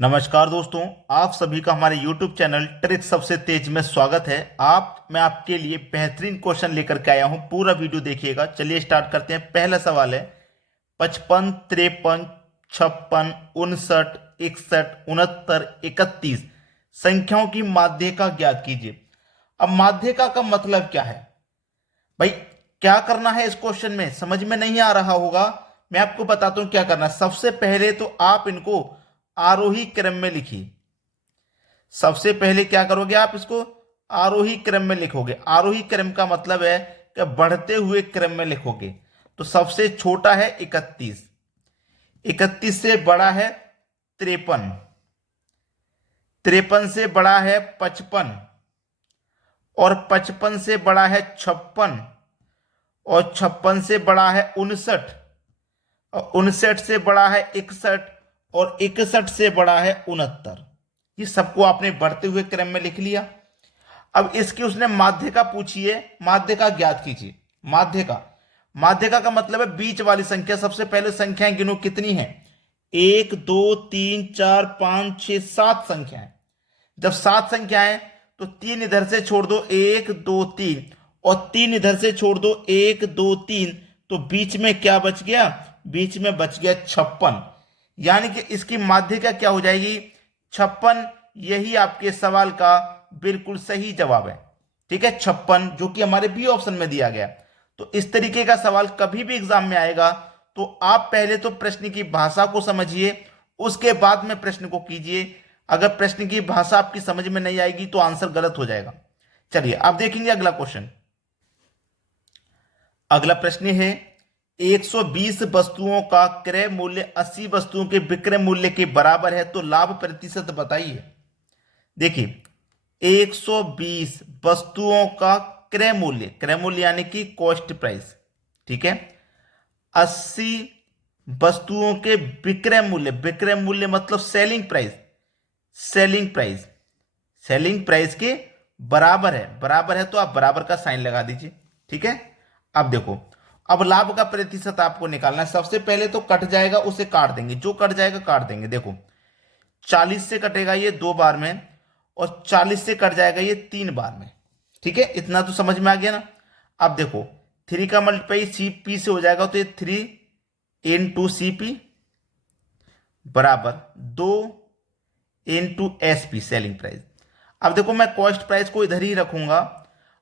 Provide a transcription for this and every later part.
नमस्कार दोस्तों, आप सभी का हमारे YouTube चैनल ट्रिक सबसे तेज में स्वागत है। मैं आपके लिए बेहतरीन क्वेश्चन लेकर के आया हूं, पूरा वीडियो देखिएगा। चलिए स्टार्ट करते हैं। पहला सवाल है 55, 53, 56, 59, 61, 69, 31 संख्याओं की माध्यिका ज्ञात कीजिए। अब माध्यिका का मतलब क्या है भाई? क्या करना है इस क्वेश्चन में? समझ में नहीं आ रहा होगा, मैं आपको बताता हूं क्या करना है। सबसे पहले तो आप इनको आरोही क्रम में लिखिए। सबसे पहले क्या करोगे, आप इसको आरोही क्रम में लिखोगे। आरोही क्रम का मतलब है कि बढ़ते हुए क्रम में लिखोगे। तो सबसे छोटा है 31, 31 से बड़ा है 53, 53 से बड़ा है 55, और 55 से बड़ा है 56, और 56 से बड़ा है 59, और 59 से बड़ा है 61, और 61 से बड़ा है 69। ये सबको आपने बढ़ते हुए क्रम में लिख लिया। अब इसकी उसने माध्यिका पूछी है, माध्यिका ज्ञात कीजिए। माध्यिका, माध्यिका का मतलब है बीच वाली संख्या। सबसे पहले संख्याएं गिनो कितनी हैं। 1 2 3 4 5 6 7 संख्याएं। जब 7 संख्याएं तो 3 इधर से छोड़ दो, 1 2 3, और 3 इधर से छोड़ दो, 1 2 3, तो बीच में क्या बच गया? बीच में बच गया 56। यानी कि इसकी माध्यिका क्या हो जाएगी? 56। यही आपके सवाल का बिल्कुल सही जवाब है। ठीक है, 56, जो कि हमारे बी ऑप्शन में दिया गया। तो इस तरीके का सवाल कभी भी एग्जाम में आएगा तो आप पहले तो प्रश्न की भाषा को समझिए, उसके बाद में प्रश्न को कीजिए। अगर प्रश्न की भाषा आपकी समझ में नहीं आएगी तो आंसर गलत हो जाएगा। चलिए आप देखेंगे अगला क्वेश्चन। अगला प्रश्न है 120 वस्तुओं का क्रय मूल्य 80 वस्तुओं के विक्रय मूल्य के बराबर है, तो लाभ प्रतिशत बताइए। देखिए, 120 वस्तुओं का क्रय मूल्य, क्रय मूल्य यानी कि कॉस्ट प्राइस, ठीक है। 80 वस्तुओं के विक्रय मूल्य, विक्रय मूल्य मतलब selling price, selling price, selling price के बराबर है। बराबर है तो आप बराबर का साइन लगा दीजिए, ठीक है। अब देखो, अब लाभ का प्रतिशत आपको निकालना है। सबसे पहले तो कट जाएगा उसे काट देंगे, जो कट जाएगा काट देंगे। देखो, 40 से कटेगा ये 2 बार में, और 40 से कट जाएगा ये 3 बार में, ठीक है। इतना तो समझ में आ गया ना। अब देखो, 3 का मल्टीप्लाई सी पी से हो जाएगा, तो ये 3 इंटू सी पी बराबर 2 into S P selling price. अब देखो, मैं कॉस्ट प्राइस को इधर ही रखूंगा।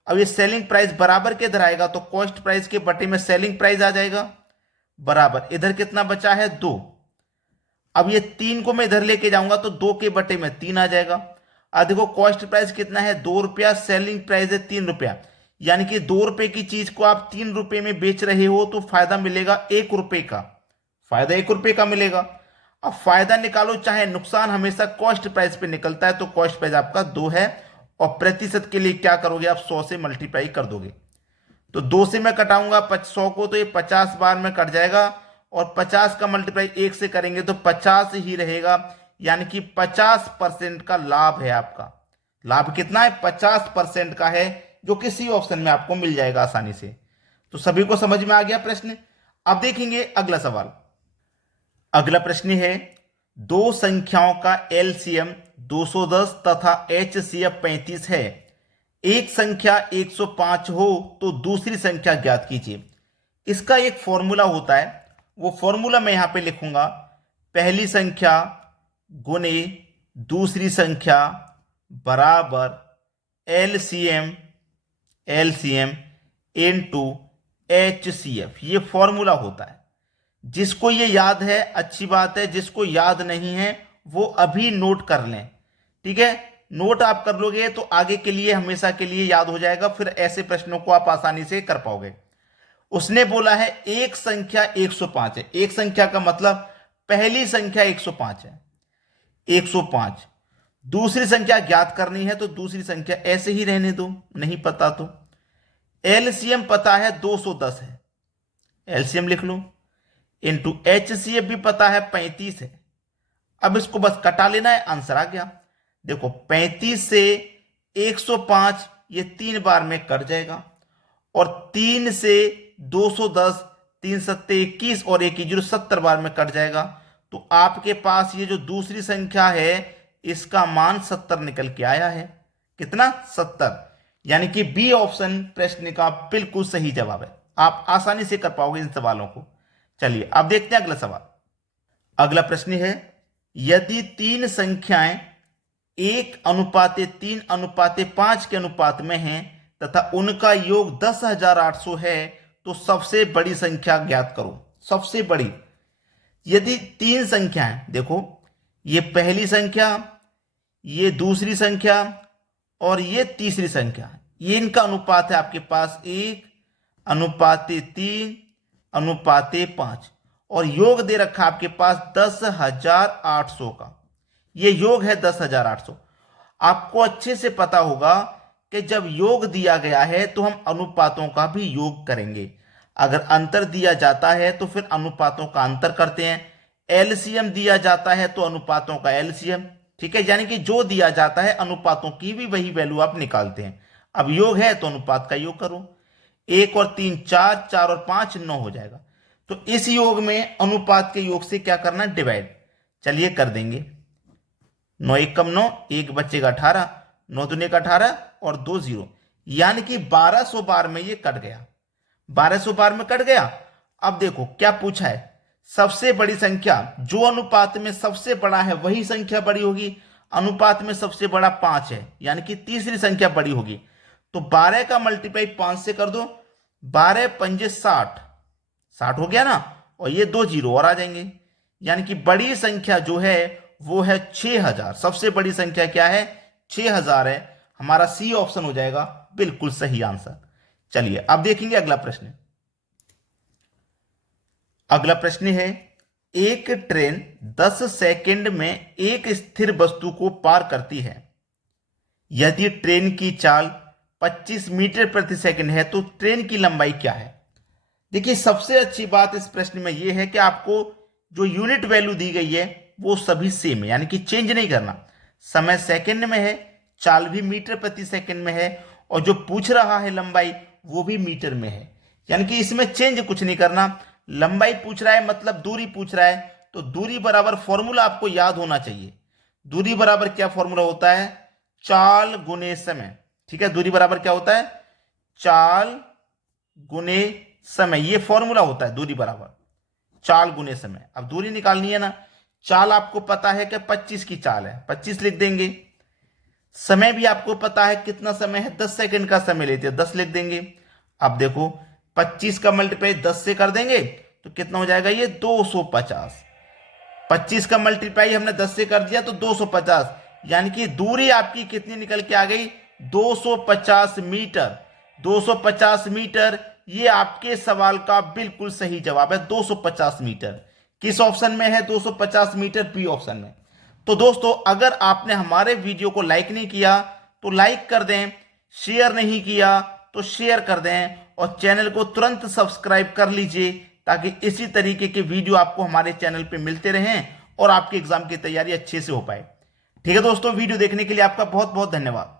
अब ये सेलिंग प्राइस बराबर के इधर आएगा तो कॉस्ट प्राइस के बटे में सेलिंग प्राइस आ जाएगा, बराबर इधर कितना बचा है 2। अब ये 3 को मैं इधर लेके जाऊंगा तो 2 के बटे में 3 आ जाएगा। अब देखो, कॉस्ट प्राइस कितना है 2 रुपया, सेलिंग प्राइस है 3 रुपया, यानी कि 2 रुपए की चीज को आप 3 रुपए में बेच रहे हो तो फायदा मिलेगा 1 रुपए का, फायदा 1 रुपए का मिलेगा। अब फायदा निकालो चाहे नुकसान, हमेशा कॉस्ट प्राइस पे निकलता है, तो कॉस्ट प्राइस आपका 2 है। और प्रतिशत के लिए क्या करोगे आप? 100 से मल्टीप्लाई कर दोगे। तो 2 से मैं कटाऊंगा 100 को, तो ये 50 बार में कट जाएगा, और 50 का मल्टीप्लाई 1 से करेंगे तो 50 ही रहेगा, यानी कि 50% का लाभ है आपका। लाभ कितना है? 50% का है, जो किसी ऑप्शन में आपको मिल जाएगा आसानी से। तो सभी को समझ में आ गया प्रश्न। अब देखेंगे अगला सवाल। अगला प्रश्न है, दो संख्याओं का एलसीएम 210 तथा एचसीएफ 35 है। एक संख्या 105 हो तो दूसरी संख्या ज्ञात कीजिए। इसका एक फॉर्मूला होता है, वो फॉर्मूला मैं यहां पे लिखूंगा। पहली संख्या गुने दूसरी संख्या बराबर एलसीएम, एलसीएम इनटू एचसीएफ। ये फॉर्मूला होता है। जिसको ये याद है अच्छी बात है, जिसको याद नहीं है वो अभी नोट कर लें, ठीक है। नोट आप कर लोगे तो आगे के लिए हमेशा के लिए याद हो जाएगा, फिर ऐसे प्रश्नों को आप आसानी से कर पाओगे। उसने बोला है एक संख्या 105 है। एक संख्या का मतलब पहली संख्या 105 है, 105। दूसरी संख्या ज्ञात करनी है, तो दूसरी संख्या ऐसे ही रहने दो, नहीं पता तो। एलसीएम पता है 210 है, एलसीएम लिख लो, इंटू एचसीएफ भी पता है 35 है। अब इसको बस कटा लेना है, आंसर आ गया। देखो, 35 से 105 ये 3 बार में कट जाएगा, और 3 से 210, 3 सत्ते 21 और 1 जीरो 70 बार में कट जाएगा। तो आपके पास ये जो दूसरी संख्या है इसका मान 70 निकल के आया है। कितना? 70। यानी कि बी ऑप्शन प्रश्न का बिल्कुल सही जवाब है। आप आसानी से कर पाओगे इन सवालों को। चलिए अब देखते हैं अगला सवाल। अगला प्रश्न है, यदि तीन संख्याएं 1:3:5 के अनुपात में हैं तथा उनका योग 10,800 है तो सबसे बड़ी संख्या ज्ञात करो। सबसे बड़ी, यदि तीन संख्याएं, देखो ये पहली संख्या, ये दूसरी संख्या और ये तीसरी संख्या, ये इनका अनुपात है आपके पास 1:3:5 और योग दे रखा आपके पास 10,800 का। ये योग है 10,800। आपको अच्छे से पता होगा कि जब योग दिया गया है तो हम अनुपातों का भी योग करेंगे। अगर अंतर दिया जाता है तो फिर अनुपातों का अंतर करते हैं, एलसीएम दिया जाता है तो अनुपातों का एलसीएम। ठीक है, यानी कि जो दिया जाता है अनुपातों की भी वही वैल्यू आप निकालते हैं। अब योग है तो अनुपात का योग करो, 1 और 3 4, 4 और 5 9 हो जाएगा। तो इस योग में अनुपात के योग से क्या करना है? डिवाइड। चलिए कर देंगे। 9 1 कम 9, 1 बचेगा 18, 9 दूनी का 18 और 2 0, यानी कि 1200 बार में ये कट गया। 1200 बार में कट गया। अब देखो क्या पूछा है, सबसे बड़ी संख्या, जो अनुपात में सबसे बड़ा है वही संख्या बड़ी होगी। अनुपात में सबसे बड़ा 5 है, यानी कि तीसरी संख्या बड़ी होगी। तो 12 का मल्टीप्लाई 5 से कर दो, 12 पंजे 60, 60 हो गया ना, और ये 2 0 और आ जाएंगे। यानी कि बड़ी संख्या जो है वो है 6000। सबसे बड़ी संख्या क्या है? 6000 है। हमारा सी ऑप्शन हो जाएगा बिल्कुल सही आंसर। चलिए अब देखेंगे अगला प्रश्न। अगला प्रश्न है, एक ट्रेन 10 सेकंड में एक स्थिर वस्तु को पार करती है। यदि ट्रेन की चाल 25 मीटर प्रति सेकंड है तो ट्रेन की लंबाई क्या है? देखिए सबसे अच्छी बात इस प्रश्न में यह है कि आपको जो यूनिट वैल्यू दी गई है वो सभी सेम है, यानी कि चेंज नहीं करना। समय सेकंड में है, चाल भी मीटर प्रति सेकंड में है, और जो पूछ रहा है लंबाई वो भी मीटर में है, यानी कि इसमें चेंज कुछ नहीं करना। लंबाई पूछ रहा है मतलब दूरी पूछ रहा है, तो दूरी बराबर फॉर्मूला आपको याद होना चाहिए। दूरी बराबर क्या फॉर्मूला होता है? चाल गुने समय। ठीक है, दूरी बराबर क्या होता है? चाल गुने समय, ये फॉर्मूला होता है दूरी बराबर चाल गुने समय। अब दूरी निकालनी है ना, चाल आपको पता है कि 25 की चाल है, 25 लिख देंगे। समय भी आपको पता है कितना समय है, 10 सेकंड का समय लेते हैं, 10 लिख देंगे। अब देखो 25 का मल्टीप्लाई 10 से कर देंगे तो कितना हो जाएगा? ये 250। 25 का मल्टीप्लाई हमने 10 से कर दिया तो 250, यानी कि दूरी आपकी कितनी निकल के आ गई? 250 मीटर। 250 मीटर ये आपके सवाल का बिल्कुल सही जवाब है। 250 मीटर किस ऑप्शन में है? 250 मीटर बी ऑप्शन में। तो दोस्तों अगर आपने हमारे वीडियो को लाइक नहीं किया तो लाइक कर दें, शेयर नहीं किया तो शेयर कर दें, और चैनल को तुरंत सब्सक्राइब कर लीजिए ताकि इसी तरीके के वीडियो आपको हमारे चैनल पे मिलते रहें और आपके एग्जाम की तैयारी अच्छे से हो पाए। ठीक है दोस्तों, वीडियो देखने के लिए आपका बहुत बहुत धन्यवाद।